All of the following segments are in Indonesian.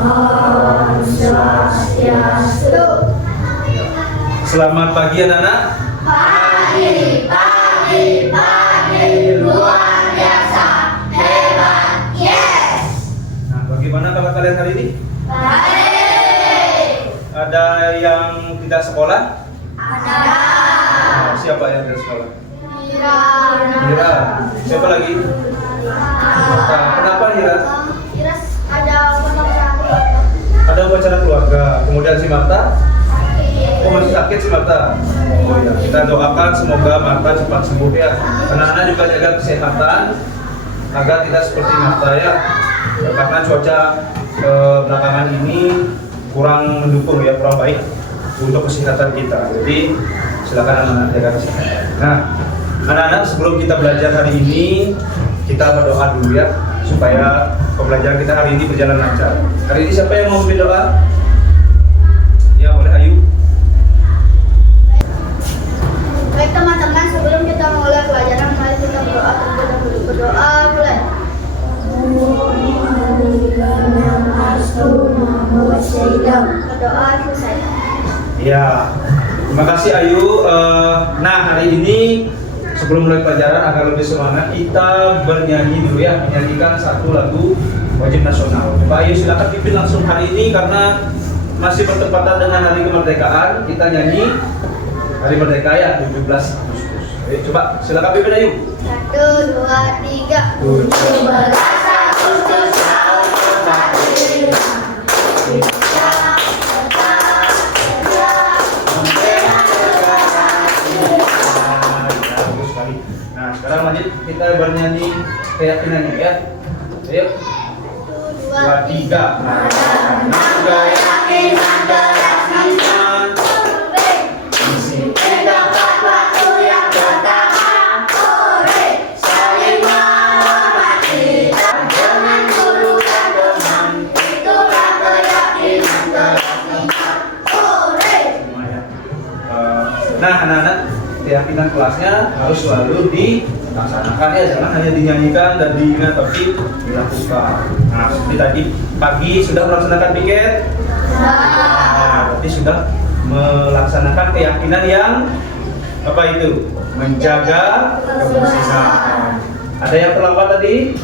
Om Swastiastu. Selamat pagi anak-anak. Pagi, pagi, pagi, luar biasa, hebat, yes. Nah, bagaimana kabar kalian hari ini? Baik. Ada yang tidak sekolah? Ada. Nah, siapa yang tidak sekolah? Hira. Siapa lagi? Nah, kenapa Hira? Hira ada upacara. Ada upacara keluarga. Kemudian si Marta? Sakit. Oh, masih sakit si Marta. Oh ya, kita doakan semoga Marta cepat sembuh ya. Anak-anak juga jaga kesehatan agar tidak seperti Marta ya. Karena cuaca belakangan ini kurang mendukung ya, kurang baik untuk kesehatan kita. Jadi silakan anak-anak jaga kesehatan. Nah, anak-anak sebelum kita belajar hari ini kita berdoa dulu ya supaya pembelajaran kita hari ini berjalan lancar. Hari ini siapa yang mau berdoa? Ya boleh, Ayu. Baik teman-teman, sebelum kita mulai pelajaran, mari kita berdoa terlebih dahulu. Berdoa mulai. Berdoa selesai. Ya, terima kasih Ayu. Nah, hari ini sebelum mulai pelajaran agar lebih semangat, kita bernyanyi dulu ya, menyanyikan satu lagu wajib nasional. Coba Ayu silakan pimpin langsung hari ini karena masih bertepatan dengan hari kemerdekaan. Kita nyanyi hari merdeka ya, 17 Agustus. Ayo, coba silakan pimpin Ayu. 1, 2, 3. 17 Agustus tahun 45. Nah, sekarang lanjut kita bernyanyi keyakinannya ya. Ayo. 2, 3. Naga keyakinan deras iman. Disiplin dapat waktu yang pertama. Saling menghormati dengan guru dan teman. Itulah keyakinan deras iman. Nah, anak-anak, keyakinan kelasnya harus selalu dilaksanakan ya, jangan hanya dinyanyikan dan diingat tapi dilakukan. Nah, seperti tadi pagi sudah melaksanakan piket. Nah, berarti sudah melaksanakan keyakinan yang apa itu? Menjaga kebersihan. Ada yang terlambat tadi?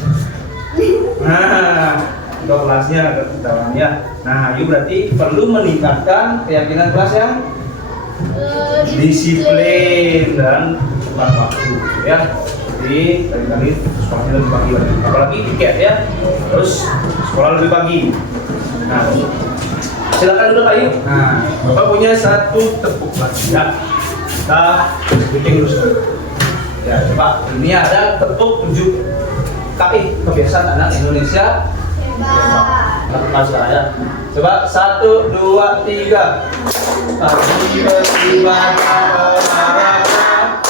Nah, untuk kelasnya agak ketahuan ya. Nah, Ayu berarti perlu meningkatkan keyakinan kelas yang disiplin dan tepat waktu ya. Jadi kali-kali sekolahnya lebih pagi lagi, apalagi tiket ya, terus sekolah lebih pagi. Nah, silakan dulu Ayu. Nah, Bapak punya satu tepuk lagi ya. Kita bikin dulu sekali. Ya, coba ini ada tepuk 7 kaki kebiasaan anak Indonesia. Kita sekarang ya. Coba 1, 2, 3. Pagi beribadah olahraga.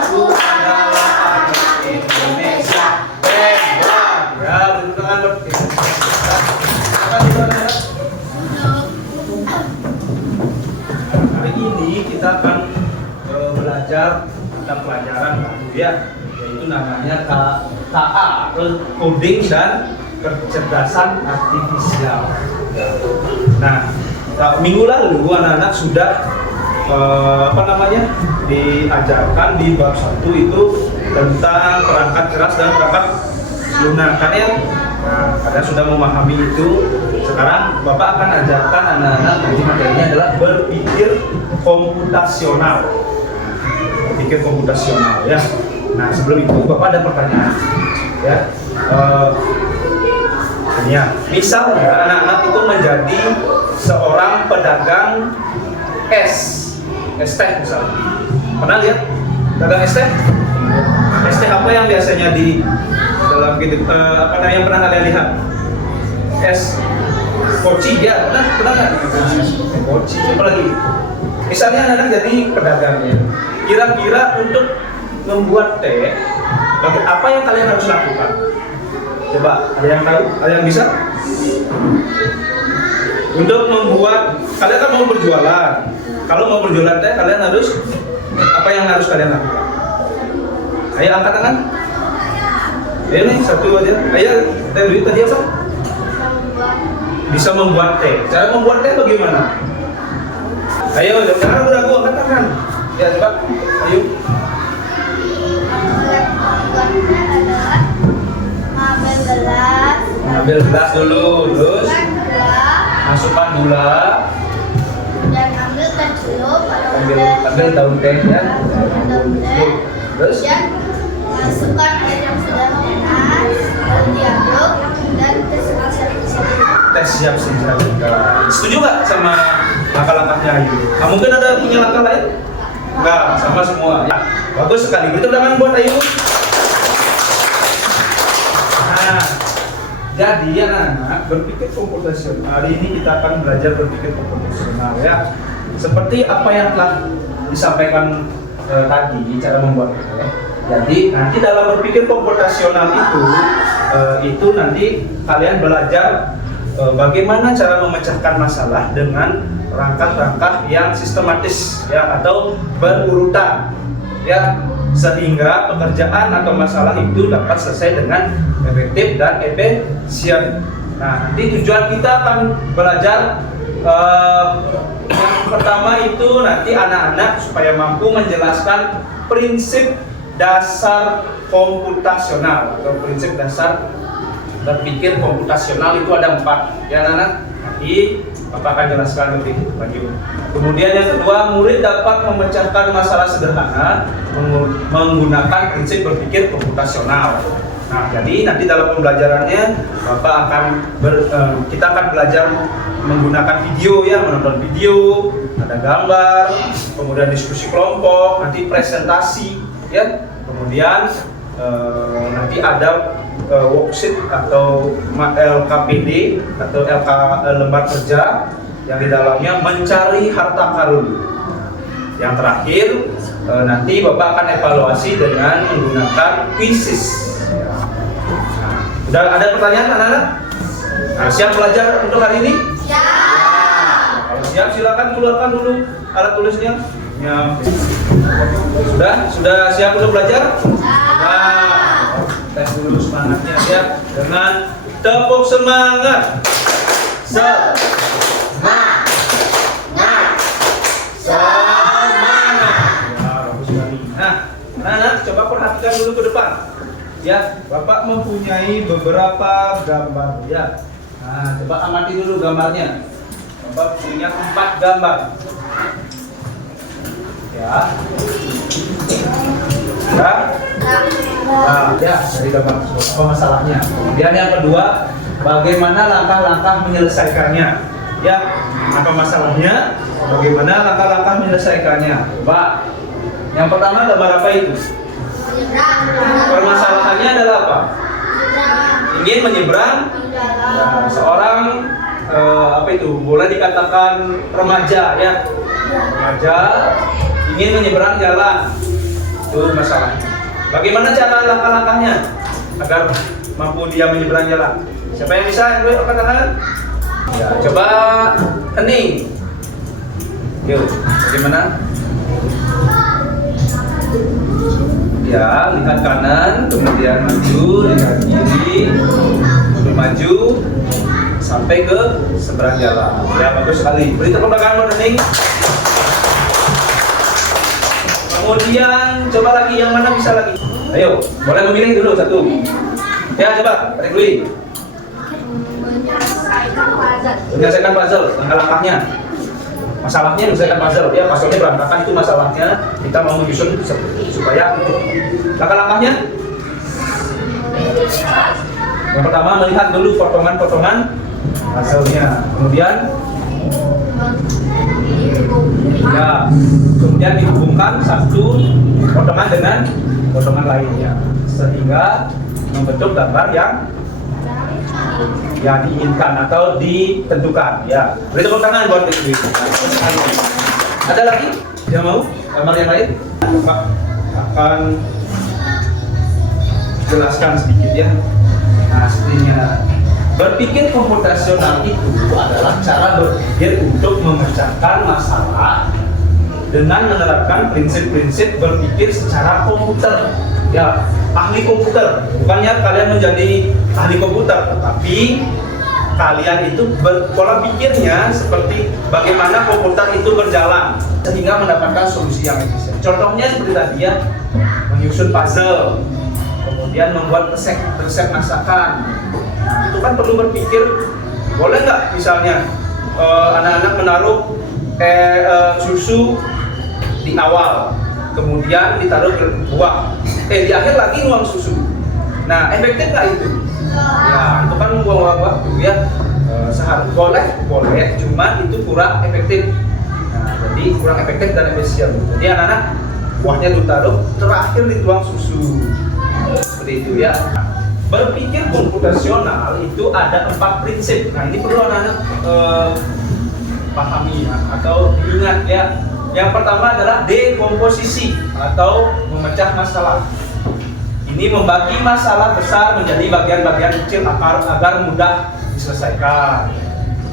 Aku adalah anak Indonesia. Hebat. Ya, beri tangan buat kita. Hari ini kita akan belajar tentang pelajaran baru ya, yaitu namanya KA atau coding dan kecerdasan artifisial. Nah, minggu lalu anak-anak sudah diajarkan di bab 1 itu tentang perangkat keras dan perangkat lunak kan ya. Nah, kalian sudah memahami itu. Sekarang Bapak akan ajarkan anak-anak, jadi materinya adalah berpikir komputasional. Berpikir komputasional ya. Nah, sebelum itu Bapak ada pertanyaan ya. Ya, misalnya anak-anak itu menjadi seorang pedagang es teh misalnya. Pernah lihat pedagang es teh? Es teh apa yang biasanya di dalam gitu yang pernah kalian lihat? Es koci ya, pernah nggak? Koci, apa lagi? Misalnya anak-anak jadi pedagangnya. Kira-kira untuk membuat teh, apa yang kalian harus lakukan? Coba, ada yang tahu? Ada yang bisa? Untuk membuat, kalian kan mau berjualan. Kalau mau berjualan teh, kalian harus apa yang harus kalian lakukan? Ayo angkat tangan. Ya nih satu aja. Ayo, teh beli tadi apa? Bisa membuat teh. Cara membuat teh bagaimana? Ayo, jangan ragu-ragu, angkat tangan. Ya coba, ayo. Ambil gelas dulu, terus masukkan gula. Dan ambil teh celup, Ambil daun teh ya. Terus dan masukkan air yang sudah panas, lalu diaduk dan tes siap siap. Setuju nggak sama langkah-langkahnya Ayu? Mungkin ada punya langkah lain? Enggak, sama semua. Ya, bagus sekali. Beri tepuk tangan buat Ayu. Nah, jadi ya anak berpikir komputasional. Hari ini kita akan belajar berpikir komputasional ya. Seperti apa yang telah disampaikan tadi cara membuat teh. Jadi nanti dalam berpikir komputasional itu nanti kalian belajar bagaimana cara memecahkan masalah dengan rangkah-rangkah yang sistematis ya atau berurutan ya sehingga pekerjaan atau masalah itu dapat selesai dengan efektif dan efisien. Nah, nanti tujuan kita akan belajar yang pertama itu nanti anak-anak supaya mampu menjelaskan prinsip dasar komputasional atau prinsip dasar berpikir komputasional itu ada 4 ya anak-anak. Nanti Bapak akan jelaskan lebih lanjut. Kemudian yang kedua, murid dapat memecahkan masalah sederhana menggunakan prinsip berpikir komputasional. Nah, jadi nanti dalam pembelajarannya Bapak akan kita akan belajar menggunakan video ya, menonton video, ada gambar, kemudian diskusi kelompok, nanti presentasi ya. Kemudian nanti ada worksheet atau LKPD atau lembar kerja yang di dalamnya mencari harta karun. Yang terakhir nanti Bapak akan evaluasi dengan menggunakan quizzes. Sudah ada pertanyaan anak-anak? Nah, siap belajar untuk hari ini? Siap. Kalau siap silakan keluarkan dulu alat tulisnya. Ya. Sudah siap untuk belajar? Nah, tes dulu semangatnya ya dengan tepuk semangat. Semangat. Wah, bagus sekali. Nah, anak-anak coba perhatikan dulu ke depan. Ya, Bapak mempunyai beberapa gambar ya. Nah, coba amati dulu gambarnya. Bapak punya 4 gambar. Ya. Nah, ya, dari gambar apa masalahnya. Kemudian yang kedua, bagaimana langkah-langkah menyelesaikannya. Ya, apa masalahnya? Bagaimana langkah-langkah menyelesaikannya. Pak, yang pertama gambar apa itu? Permasalahannya adalah apa? Ingin menyeberang. Ya, seorang apa itu? Boleh dikatakan remaja ya. Remaja ingin menyeberang jalan. Itu masalahnya. Bagaimana cara langkah-langkahnya agar mampu dia menyeberang jalan? Siapa yang bisa? Angkat tangan. Ya, coba hening. Yuk, bagaimana? Ya, lihat kanan, kemudian maju, lihat kiri, kemudian maju sampai ke seberang jalan. Ya, bagus sekali. Beri tepuk tangan buat hening. Kemudian coba lagi, yang mana bisa lagi? Ayo, boleh memilih dulu satu. Ya, coba, tarik dulu. Menyelesaikan puzzle, langkah-langkahnya. Masalahnya menyelesaikan puzzle, ya puzzle-nya berantakan itu masalahnya. Kita mau menyusun supaya langkah-langkahnya. Yang pertama melihat dulu potongan-potongan puzzle-nya. Kemudian ya, kemudian dihubungkan satu potongan dengan potongan lainnya sehingga membentuk gambar yang diinginkan atau ditentukan. Ya, beri tepuk tangan buat itu. Ada lagi yang mau gambar yang lain? Pak akan jelaskan sedikit ya. Nah, sepertinya berpikir komputasional itu adalah cara berpikir untuk memecahkan masalah dengan menerapkan prinsip-prinsip berpikir secara komputer. ya ahli komputer. Bukannya kalian menjadi ahli komputer, tapi kalian itu pola pikirnya seperti bagaimana komputer itu berjalan sehingga mendapatkan solusi yang efisien. Contohnya seperti tadi ya, menyusun puzzle, kemudian membuat resep masakan. Nah, itu kan perlu berpikir, boleh nggak misalnya anak-anak menaruh susu di awal, kemudian ditaruh ke buah, di akhir lagi nuang susu. Nah, efektif nggak itu? Ya, itu kan buang waktu ya. Boleh, cuma itu kurang efektif. Nah, jadi kurang efektif dan efisien. Jadi anak-anak buahnya ditaruh, terakhir dituang susu. Seperti itu ya. Berpikir komputasional itu ada 4 prinsip. Nah, ini perlu anak-anak pahami atau diingat ya. Yang pertama adalah dekomposisi atau memecah masalah. Ini membagi masalah besar menjadi bagian-bagian kecil agar mudah diselesaikan.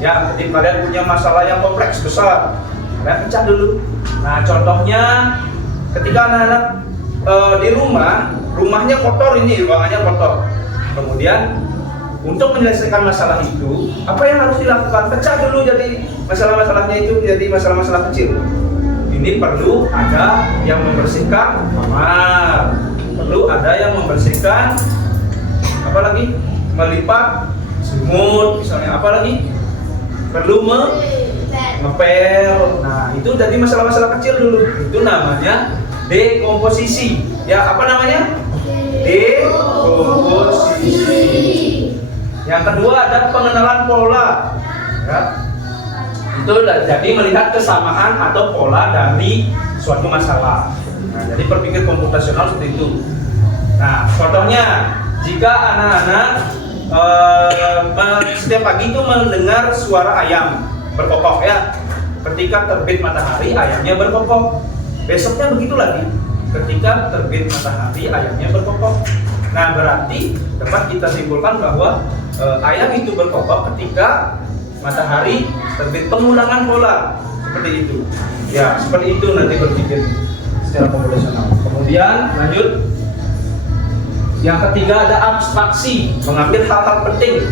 Ya, jadi kalian punya masalah yang kompleks besar, kalian pecah dulu. Nah, contohnya ketika anak-anak di rumahnya kotor, ini ruangannya kotor. Kemudian untuk menyelesaikan masalah itu, apa yang harus dilakukan? Pecah dulu jadi masalah-masalahnya itu menjadi masalah-masalah kecil. Ini perlu ada yang membersihkan kamar, perlu ada yang membersihkan, apalagi melipat semut misalnya, apalagi perlu ngepel. Nah, itu jadi masalah-masalah kecil dulu. Itu namanya dekomposisi. Ya, apa namanya? Dekomposisi. Yang kedua ada pengenalan pola. Ya. Itu jadi melihat kesamaan atau pola dari suatu masalah. Nah, jadi berpikir komputasional seperti itu. Nah, contohnya jika anak-anak setiap pagi itu mendengar suara ayam berkokok ya. Ketika terbit matahari ayamnya berkokok. Besoknya begitu lagi. Ketika terbit matahari ayamnya berkokok. Nah, berarti dapat kita simpulkan bahwa ayam itu berkokok ketika matahari terbit. Pengulangan pola seperti itu. Ya, seperti itu nanti berpikir secara komputasional. Kemudian lanjut. Yang ketiga ada abstraksi, mengambil hal-hal penting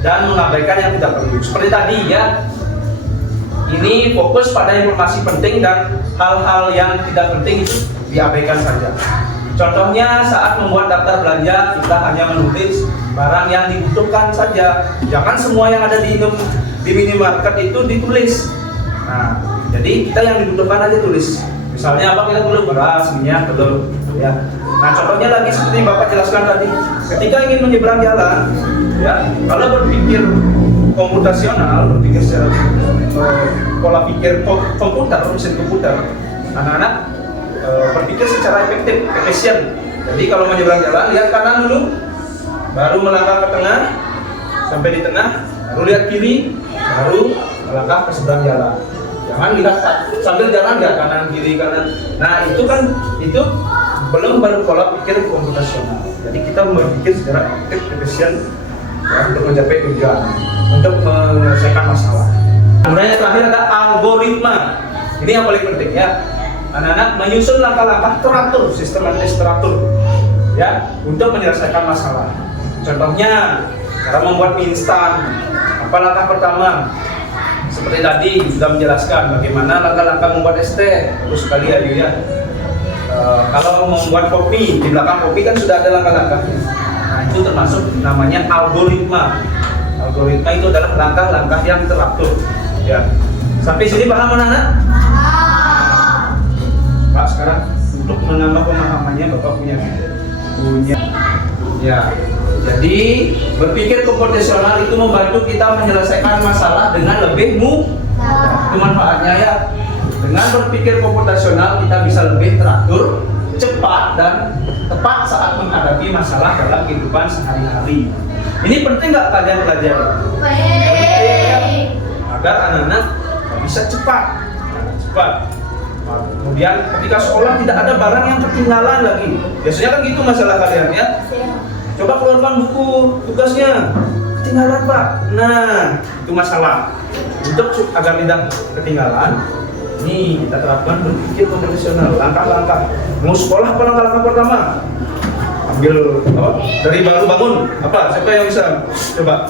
dan mengabaikan yang tidak perlu. Seperti tadi ya. Ini fokus pada informasi penting dan hal-hal yang tidak penting itu diabaikan saja. Contohnya saat membuat daftar belanja, kita hanya menulis barang yang dibutuhkan saja. Jangan semua yang ada di minimarket itu ditulis. Nah, jadi kita yang dibutuhkan aja tulis. Misalnya apa kita perlu? Beras, minyak, telur. Ya. Nah, contohnya lagi seperti Bapak jelaskan tadi. Ketika ingin menyeberang jalan, ya, kalau berpikir komputasional, berpikir secara pola pikir komputer, mesin komputer, anak-anak berpikir secara efisien. Jadi kalau menyeberang jalan, lihat kanan dulu, baru melangkah ke tengah, sampai di tengah, baru lihat kiri, baru melangkah ke seberang jalan. Jangan lihat sambil jalan lihat kanan kiri kanan. Nah, itu belum pola pikir komputasional. Jadi kita berpikir secara efisien ya, untuk mencapai tujuan, untuk menyelesaikan masalah. Kemudian yang terakhir ada algoritma. Ini yang paling penting ya. Anak-anak menyusun langkah-langkah teratur, sistematis teratur ya, untuk menyelesaikan masalah. Contohnya cara membuat mie instan. Apa langkah pertama? Seperti tadi sudah menjelaskan bagaimana langkah-langkah membuat es teh. Terus sekali aja ya. Kalau membuat kopi, di belakang kopi kan sudah ada langkah-langkahnya. Nah, itu termasuk namanya algoritma. Algoritma itu adalah langkah-langkah yang teratur. Ya. Sampai sini paham anak-anak? Pak, sekarang untuk menambah pemahamannya Bapak punya. Ya. Jadi berpikir komputasional itu membantu kita menyelesaikan masalah dengan lebih mudah. Itu manfaatnya ya. Dengan berpikir komputasional kita bisa lebih teratur, cepat dan tepat saat menghadapi masalah dalam kehidupan sehari-hari. Ini penting nggak kalian pelajari? Penting. Agar anak-anak bisa cepat. Kemudian ketika sekolah tidak ada barang yang ketinggalan lagi. Biasanya kan gitu masalah kalian ya. Coba keluarkan buku tugasnya. Ketinggalan Pak. Nah, itu masalah. Untuk agar tidak ketinggalan, ini kita terapkan berpikir komputasional, langkah-langkah. Mau sekolah apa langkah-langkah pertama? Ambil apa? Dari baru bangun. Apa? Siapa yang bisa? Coba.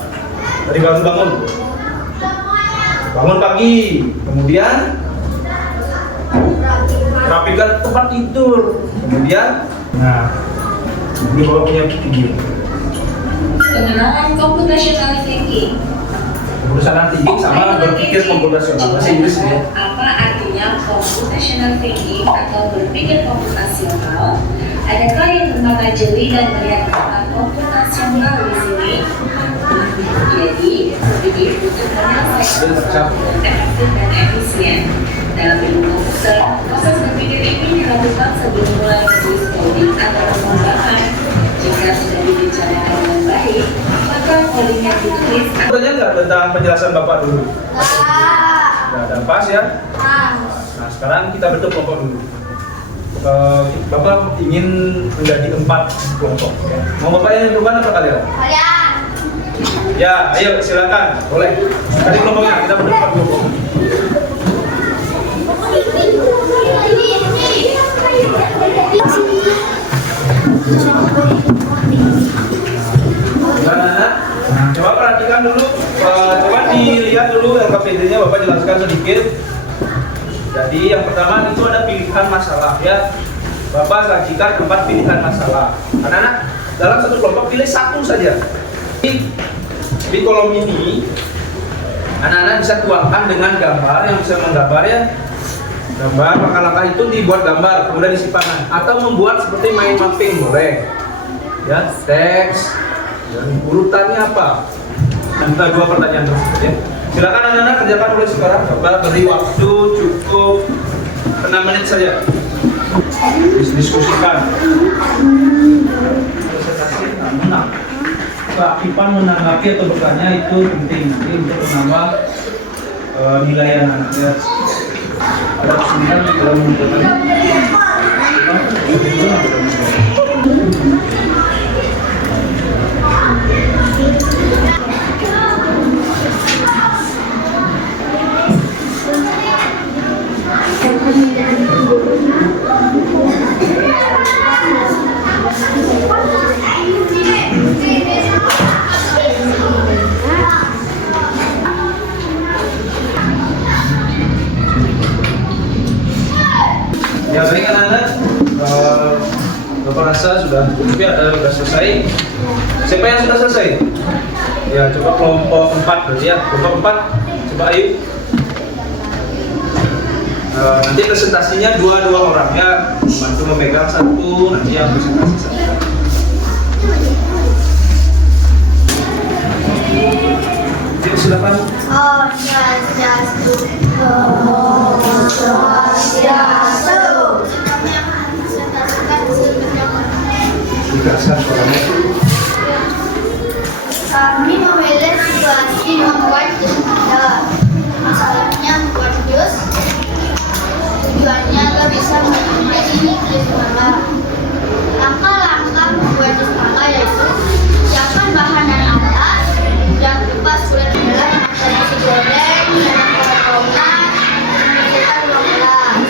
Dari baru bangun. Bangun pagi. Kemudian rapikan tempat tidur. Kemudian, nah, ini bawa punya video. Pengenalan computational thinking. Computational thinking sama berpikir komputasional. Bahasa Inggris ya. Apa artinya computational thinking atau berpikir komputasional? Adakah yang bernama jeli dan melihat kata komputasional di sini? Jadi, berpikir untuk menyelesaikan sesuatu efektif dan efisien. Dalam ilmu komputer, proses berpikir ini dilakukan sebelum mulai menulis coding atau pemrograman. Jika sudah direncanakan dengan baik, maka coding yang ditulis Tanya nggak tentang penjelasan Bapak dulu? Ada pas ya? Nah, sekarang kita bentuk kelompok dulu. Bapak ingin menjadi 4 kelompok. Ya. Mau Bapak yang tentukan apa kalian? Kalian. Ya, ayo silakan. Boleh. Tadi kelompoknya kita bentuk 4 kelompok. Nah, coba perhatikan dulu, coba dilihat dulu LKPD-nya, Bapak jelaskan sedikit. Jadi yang pertama itu ada pilihan masalah ya. Bapak sajikan 4 pilihan masalah. Anak-anak dalam satu kelompok pilih 1 saja. Di kolom ini anak-anak bisa tuangkan dengan gambar yang bisa menggambar ya. Gambar, langkah-langkah itu dibuat gambar, kemudian isi pangan. Atau membuat seperti main mapping boleh. Ya, teks. Dan urutannya apa? Kita 2 pertanyaan tersebut ya. Silakan anak-anak kerjakan mulai sekarang. Bapak beri waktu cukup 6 menit saja. Diskusikan. Presentasi menang. Pak Ipan menanggapi atau bertanya itu penting nanti untuk menambah nilai anak ya. Ada kesulitan di dalam menentukan. Ya baik anak-anak, Bapak rasa sudah cukup ya, sudah selesai. Siapa yang sudah selesai? Ya coba kelompok 4 berarti ya, kelompok 4 coba ayo. Nanti presentasinya 2 orang ya, bantu memegang 1, nanti yang presentasi 1. Jadi silakan. Oh, Swastiastu. Kamu yang presentasikan Dikasih suaranya. Kami memilih situasi membuat masalahnya membuat jus. Tujuannya agar bisa menjadi jus mala. Langkah-langkah membuat jus mala yaitu siapkan bahan dan alat. Jangan lupa sulit adalah nasi goreng, potongan, kita ruang kelas.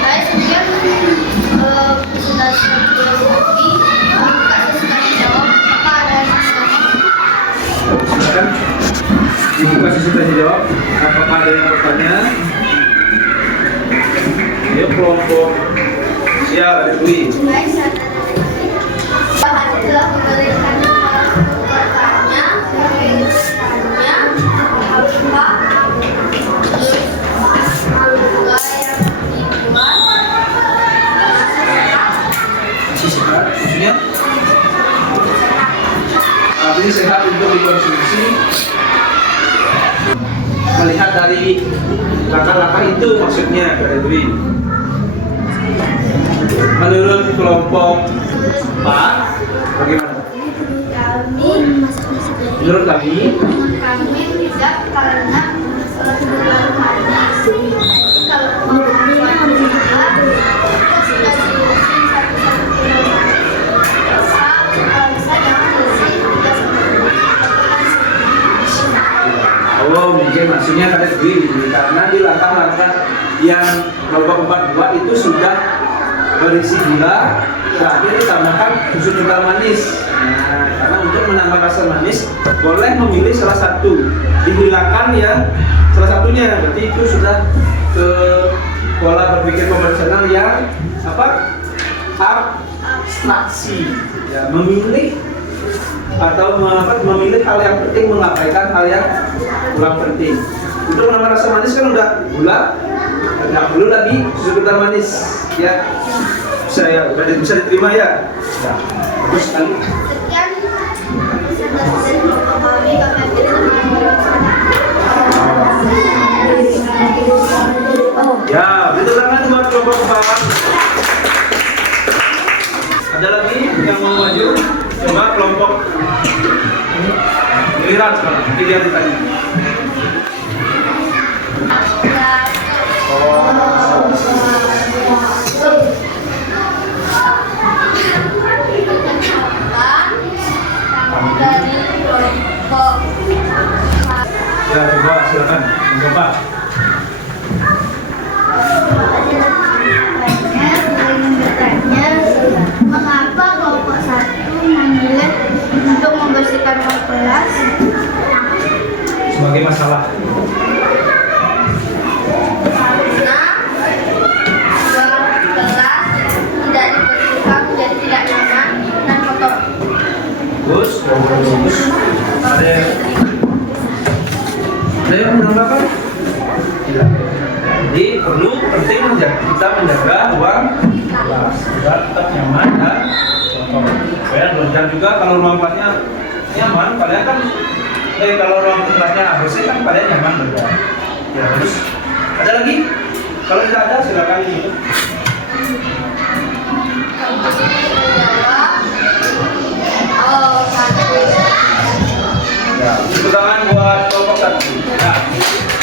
Saya sendiri presentasi filosofi, kasih sekali jawab apa ada Silakan dibuka sesi tanya jawab. Apakah ada yang bertanya? Ayo kelompok. Ya, ada Dwi. bahan telah memberikan pertanya, berupa Sehat, maksudnya artinya sehat untuk dikonsumsi. Melihat dari langkah-langkah itu maksudnya Kak Edwin. Menurut kelompok 4 bagaimana? Menurut kami tidak karena kebutuhan manis. Kalau kebutuhan juga sudah diusin satu-satu kalau bisa jangan isi 3 oh mungkin maksudnya Kak Edwin karena di langkah-langkah yang kelompok 4 buat itu sudah berisi gula, terakhir ditambahkan susu kental manis. Nah, karena untuk menambah rasa manis boleh memilih salah satu, dihilangkan ya salah satunya, berarti itu sudah ke pola berpikir konvensional yang apa? Abstraksi, ya, memilih atau memilih hal yang penting, mengabaikan hal yang kurang penting. Untuk menambah rasa manis kan udah gula, nggak perlu lagi susu kental manis, ya. Bisa diterima ya. Nah, bagus sekali. Sekian presentasi kami Ya, beri tepuk tangan buat kelompok 4. Ada lagi yang mau maju? Coba kelompok giliran sekarang. Nanti dia ditanya. dari kelompok Ya, coba silakan. Coba. Mengapa kelompok 1 memilih untuk membersihkan ruang kelas? Sebagai masalah. Karena ruang kelas tidak dibersihkan menjadi tidak nyaman dan kotor. Bagus. Ada yang menambahkan? Tidak. Jadi penting kita menjaga ruang kelas agar tetap nyaman dan kotor. Dan juga kalau ruang kelasnya nyaman, kalian kan kalau ruang kelasnya bersih kan kalian nyaman juga. Ya, terus ada lagi? Kalau tidak ada silakan gitu. Ya, tepuk tangan buat kelompok 1. Ya.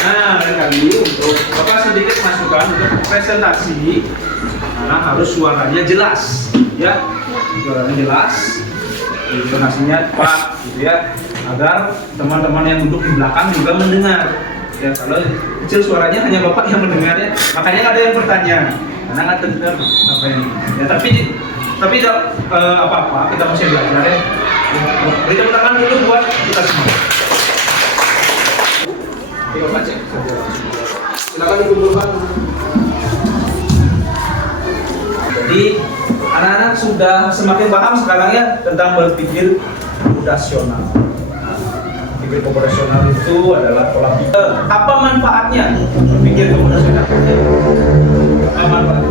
Nah, lain kali untuk Bapak sedikit masukan untuk presentasi, karena harus suaranya jelas, ya, suaranya jelas, intonasinya tepat, gitu ya, agar teman-teman yang duduk di belakang juga mendengar. Ya, kalau kecil suaranya hanya Bapak yang mendengar ya, makanya ada yang bertanya, karena nggak terdengar apa yang. Ya, tapi tidak apa-apa, kita masih belajar ya. Beri tepuk tangan dulu buat kita semua. Oke, Bapak cek. Silakan dikumpulkan. Jadi anak-anak sudah semakin paham sekarang ya tentang berpikir komputasional. Berpikir komputasional itu adalah pola pikir. Apa manfaatnya berpikir komputasional? Apa manfaatnya?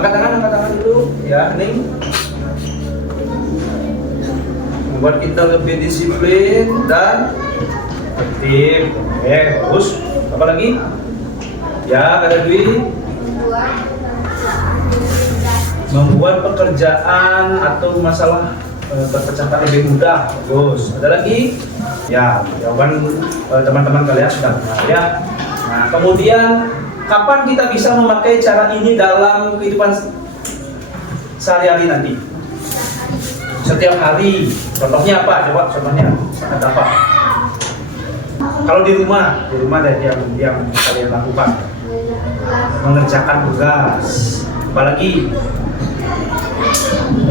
Angkat tangan dulu ya, Ning. Membuat kita lebih disiplin dan tertib. Bagus. Apa lagi? Ya, ada Dwi. Membuat pekerjaan atau masalah berpecahkan lebih mudah. Bagus. Ada lagi? Ya, jawaban teman-teman kalian sudah benar ya. Nah, kemudian kapan kita bisa memakai cara ini dalam kehidupan sehari-hari nanti? Setiap hari. Contohnya apa? Coba contohnya. Ada apa? Kalau di rumah deh yang kalian lakukan, mengerjakan tugas, apalagi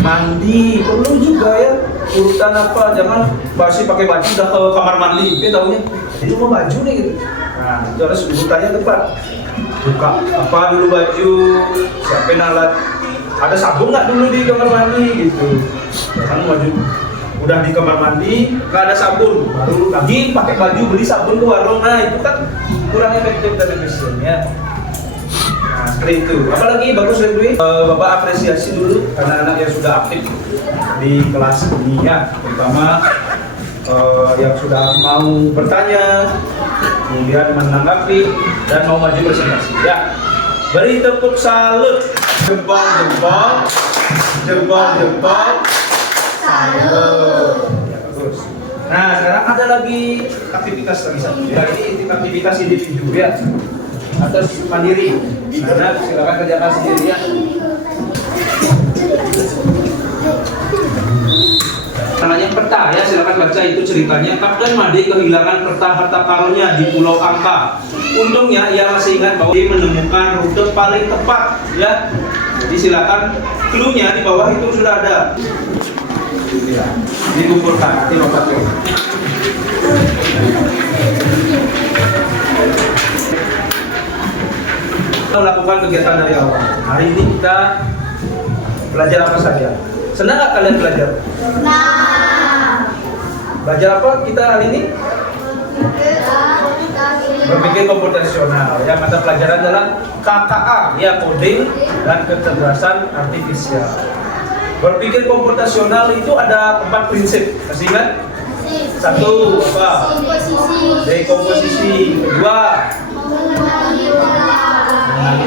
mandi perlu juga ya, urutan apa, jangan basi pakai baju udah ke kamar mandi, kita tahunya ini rumah baju nih gitu. Nah, itu harus urutannya tepat. Buka apa dulu baju, siapin alat, ada sabun nggak dulu di kamar mandi gitu. Jangan baju udah di kamar mandi nggak ada sabun, baru lagi pakai baju beli sabun ke warung, nah itu kan kurang efektif dan efisien ya. Nah, seperti itu. Apalagi bagus Dwi, Bapak apresiasi dulu anak-anak yang sudah aktif di kelas ini ya, terutama yang sudah mau bertanya, kemudian menanggapi dan mau maju presentasi ya. Beri tepuk salut, jempol, salut. Ya, bagus. Nah, sekarang ada lagi aktivitas lagi satu. Ya, ini aktivitas individu ya, atau mandiri. Nah, silakan kerjakan sendiri ya. Namanya peta ya, silakan baca itu ceritanya. Kapten Made kehilangan peta harta karunnya di Pulau Angka. Untungnya ia masih ingat bahwa dia menemukan rute paling tepat ya. Jadi silakan clue-nya di bawah itu sudah ada. Ya, dikumpulkan nanti Bapak cek. Kita melakukan kegiatan dari awal. Hari ini kita belajar apa saja? Senang nggak kalian belajar? Nah, Belajar apa kita hari ini? Berpikir komputasional. Ya, mata pelajaran adalah KKA, ya coding dan kecerdasan artifisial. Berpikir komputasional itu ada 4 prinsip. Masih ingat? Satu, apa? Dekomposisi. Kedua, mengenali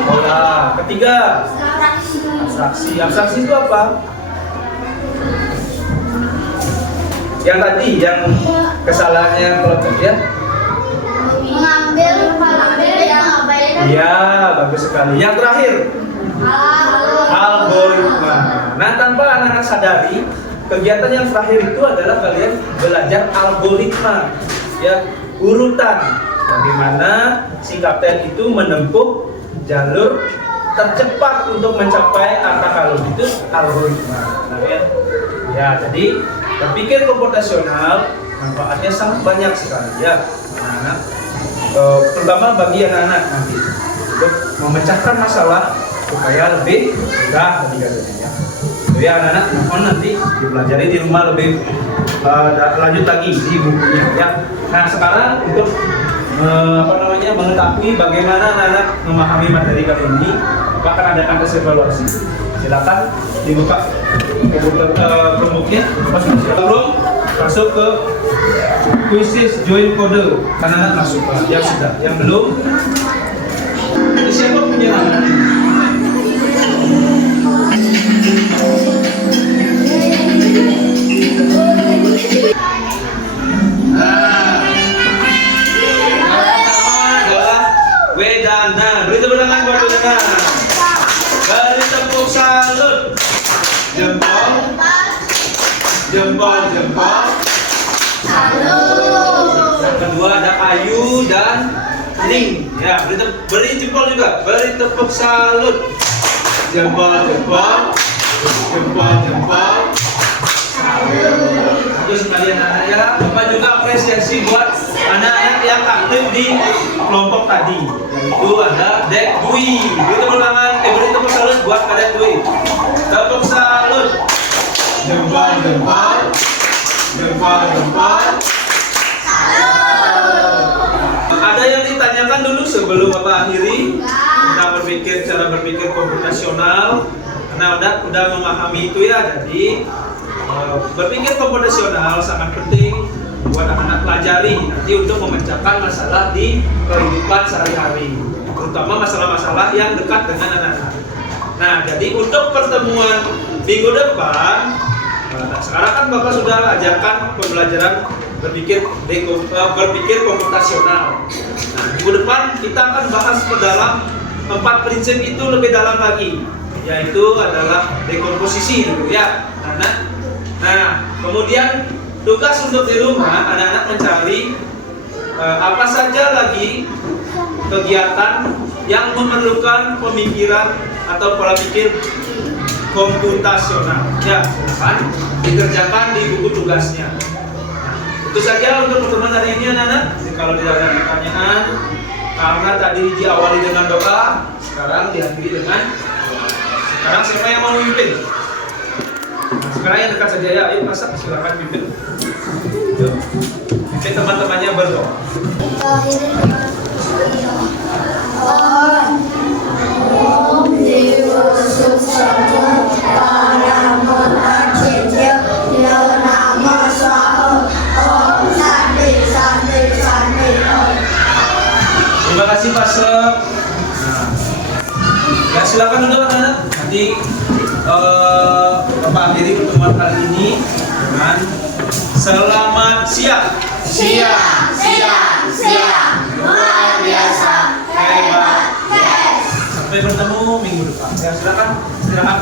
pola. Ketiga, abstraksi. Abstraksi itu apa? Yang tadi, yang kesalahannya kelompok ya? mengambil yang abaikan Iya, bagus sekali. Yang terakhir, algoritma. Nah, tanpa anak-anak sadari, kegiatan yang terakhir itu adalah kalian belajar algoritma, ya, urutan. Bagaimana si kapten itu menempuh jalur tercepat untuk mencapai harta karun, itu algoritma. Nah, ya, jadi berpikir komputasional manfaatnya sangat banyak sekali ya, anak-anak. Terutama bagi anak-anak nanti untuk memecahkan masalah supaya lebih mudah lebih gampang ya. Itu ya anak-anak, mohon nanti dipelajari di rumah lebih lanjut lagi di bukunya ya. Nah sekarang untuk mengetahui bagaimana anak-anak memahami materi kali ini, akan adakan tes evaluasi. Silakan dibuka Chromebook-nya, belum masuk ke kuisis join kode, anak-anak masuk yang sudah, yang belum. Jadi siapa punya anak? Wedana, beri tepuk tangan buat Wedana. Beri tepuk salut. Jempol, jempol, jempol. Yang kedua ada Ayu dan Ning. Ya, beri jempol juga. Beri tepuk salut. Jempol, jempol, jempol, jempol. Terus kalian anak ya, Bapak juga apresiasi buat anak-anak yang aktif di kelompok tadi. Yaitu ada Dek Dwi. Beri tepuk tangan, beri tepuk salut buat Dek Dwi. Tepuk salut. Jempol, jempol, jempol, jempol. Ada yang ditanyakan dulu sebelum Bapak akhiri tentang cara berpikir komputasional. Karena udah memahami itu ya, jadi berpikir komputasional sangat penting buat anak-anak pelajari nanti untuk memecahkan masalah di kehidupan sehari-hari, terutama masalah-masalah yang dekat dengan anak-anak. Nah, jadi untuk pertemuan minggu depan, sekarang kan Bapak sudah ajarkan pembelajaran berpikir komputasional. Nah, minggu depan kita akan bahas ke dalam 4 prinsip itu lebih dalam lagi, yaitu adalah dekomposisi dulu ya, anak. Nah, kemudian tugas untuk di rumah anak-anak mencari apa saja lagi kegiatan yang memerlukan pemikiran atau pola pikir komputasional. Ya, silakan dikerjakan di buku tugasnya. Nah, itu saja untuk pertemuan hari ini anak-anak. Kalau tidak ada pertanyaan, karena tadi diawali dengan doa, sekarang diakhiri dengan doa. Sekarang siapa yang mau memimpin? Sekarang yang dekat saja ya, ayo masak, silakan pimpin. Pimpin teman-temannya berdoa. Terima kasih Pak Sep. Nah, ya silakan duduk anak-anak. Nanti Bapak akhiri pertemuan kali ini dengan selamat siang. Siang. Luar biasa. Hebat. Yes. Sampai bertemu minggu depan. Ya silakan istirahat.